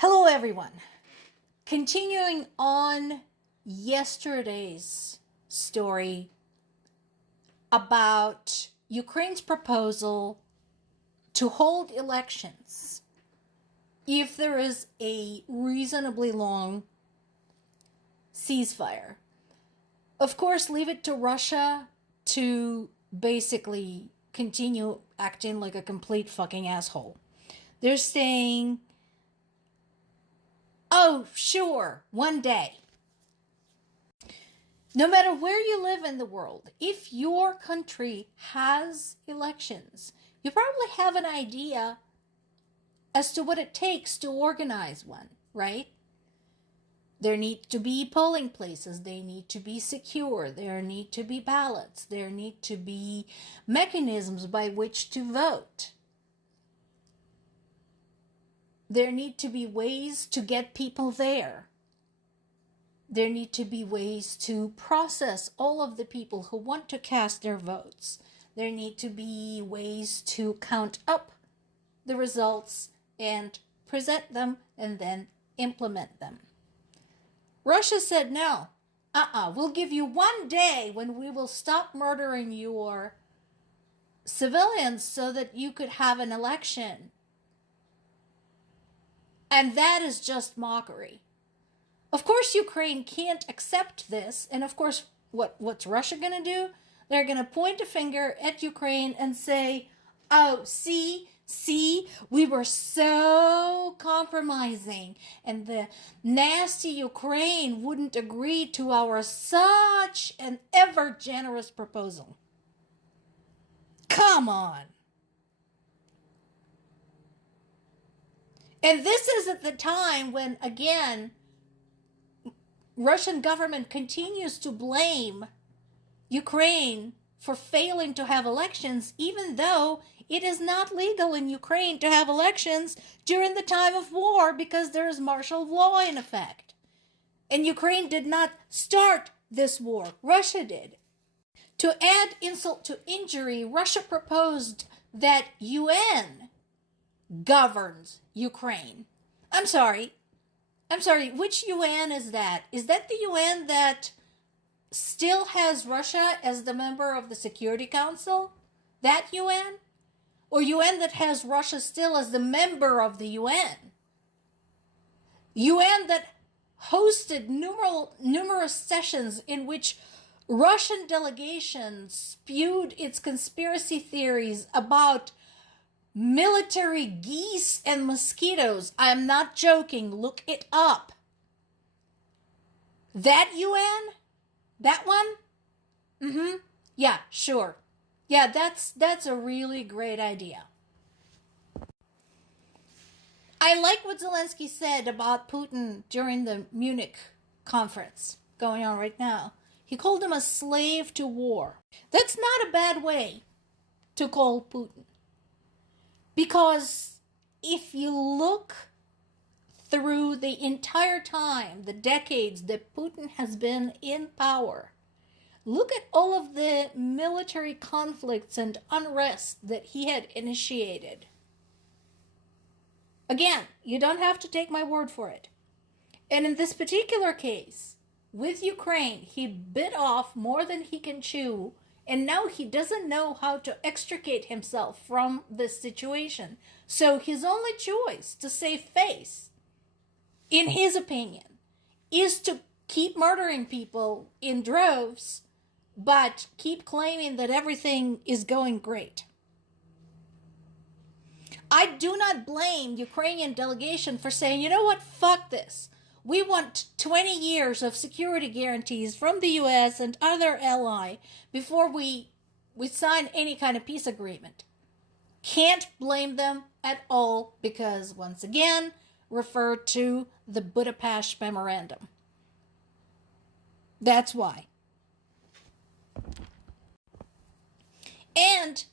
Hello, everyone. Continuing on yesterday's story about Ukraine's proposal to hold elections if there is a reasonably long ceasefire. Of course, leave it to Russia to basically continue acting like a complete fucking asshole. They're saying, oh, sure, one day. No matter where you live in the world, if your country has elections, you probably have an idea as to what it takes to organize one, right? There need to be polling places. They need to be secure. There need to be ballots. There need to be mechanisms by which to vote. There need to be ways to get people there. There need to be ways to process all of the people who want to cast their votes. There need to be ways to count up the results and present them and then implement them. Russia said, no, we'll give you one day when we will stop murdering your civilians so that you could have an election. And that is just mockery. Of course, Ukraine can't accept this. And of course, what's Russia going to do? They're going to point a finger at Ukraine and say, oh, see, we were so compromising. And the nasty Ukraine wouldn't agree to our such an ever generous proposal. Come on. And this is at the time when, again, Russian government continues to blame Ukraine for failing to have elections, even though it is not legal in Ukraine to have elections during the time of war because there is martial law in effect. And Ukraine did not start this war. Russia did. To add insult to injury, Russia proposed that UN governs Ukraine. I'm sorry, which UN is that? Is that the UN that still has Russia as the member of the Security Council? That UN? Or UN that has Russia still as the member of the UN? UN that hosted numerous sessions in which Russian delegations spewed its conspiracy theories about military geese and mosquitoes. I'm not joking. Look it up. That UN? That one? Yeah, sure. Yeah, that's a really great idea. I like what Zelensky said about Putin during the Munich conference going on right now. He called him a slave to war. That's not a bad way to call Putin. Because if you look through the entire time, the decades that Putin has been in power, look at all of the military conflicts and unrest that he had initiated. Again, you don't have to take my word for it. And in this particular case, with Ukraine, he bit off more than he can chew. And now he doesn't know how to extricate himself from this situation. So his only choice to save face, in his opinion, is to keep murdering people in droves, but keep claiming that everything is going great. I do not blame the Ukrainian delegation for saying, you know what, fuck this. We want 20 years of security guarantees from the U.S. and other ally before we sign any kind of peace agreement. Can't blame them at all because, once again, refer to the Budapest Memorandum. That's why. And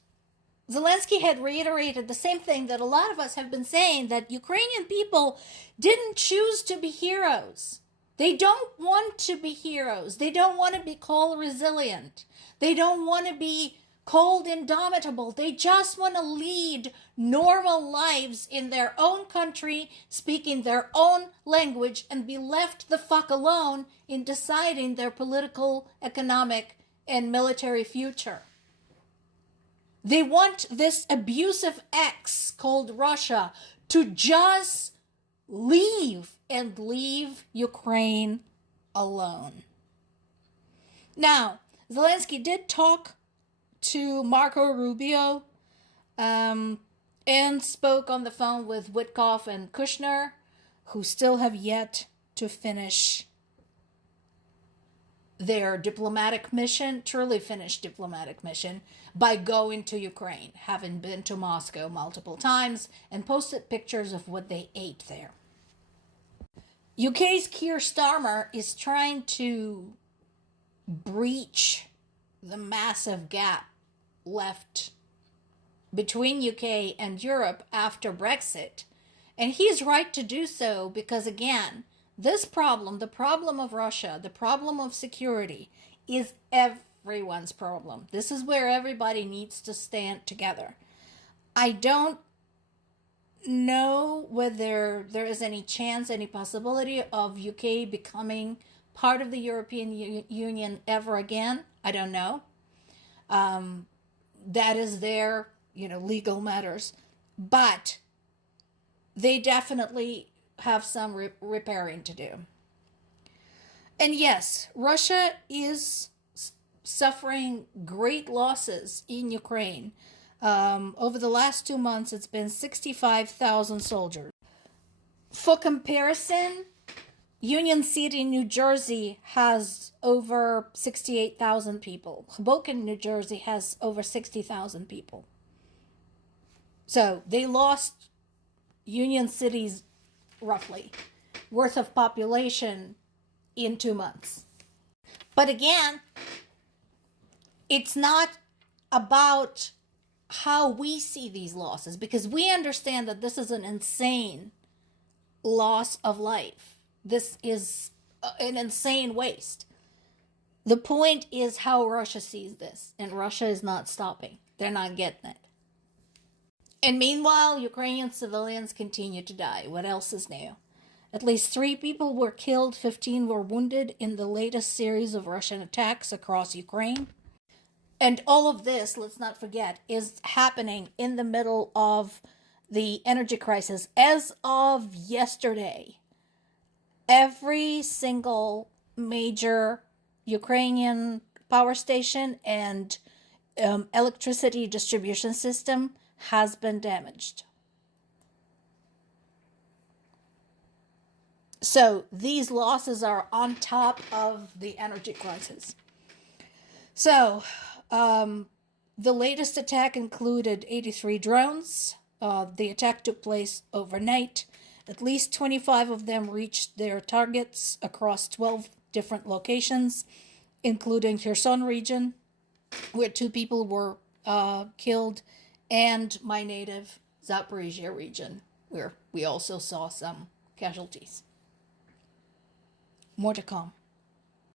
Zelensky had reiterated the same thing that a lot of us have been saying, that Ukrainian people didn't choose to be heroes. They don't want to be heroes. They don't want to be called resilient. They don't want to be called indomitable. They just want to lead normal lives in their own country, speaking their own language, and be left the fuck alone in deciding their political, economic, and military future. They want this abusive ex called Russia to just leave and leave Ukraine alone. Now, Zelensky did talk to Marco Rubio and spoke on the phone with Witkoff and Kushner, who still have yet to finish their diplomatic mission, truly finished diplomatic mission, by going to Ukraine, having been to Moscow multiple times and posted pictures of what they ate there. UK's Keir Starmer is trying to breach the massive gap left between UK and Europe after Brexit. And he's right to do so because, again, this problem, the problem of Russia, the problem of security, is everyone's problem. This is where everybody needs to stand together. I don't know whether there is any chance, any possibility of UK becoming part of the European Union ever again. I don't know. That is their, legal matters. But they definitely have some repairing to do. And yes, Russia is suffering great losses in Ukraine. Over the last 2 months, it's been 65,000 soldiers. For comparison, Union City, New Jersey has over 68,000 people. Hoboken, New Jersey has over 60,000 people. So they lost Union City's roughly worth of population in 2 months. But again, it's not about how we see these losses, because we understand that this is an insane loss of life. This is an insane waste. The point is how Russia sees this, and Russia is not stopping. They're not getting it. And meanwhile, Ukrainian civilians continue to die. What else is new? At least 3 people were killed, 15 were wounded in the latest series of Russian attacks across Ukraine. And all of this, let's not forget, is happening in the middle of the energy crisis. As of yesterday, every single major Ukrainian power station and electricity distribution system has been damaged. So these losses are on top of the energy crisis. So the latest attack included 83 drones. The attack took place overnight. At least 25 of them reached their targets across 12 different locations, including Kherson region, where 2 people were killed, and my native Zaporizhia region, where we also saw some casualties. More to come.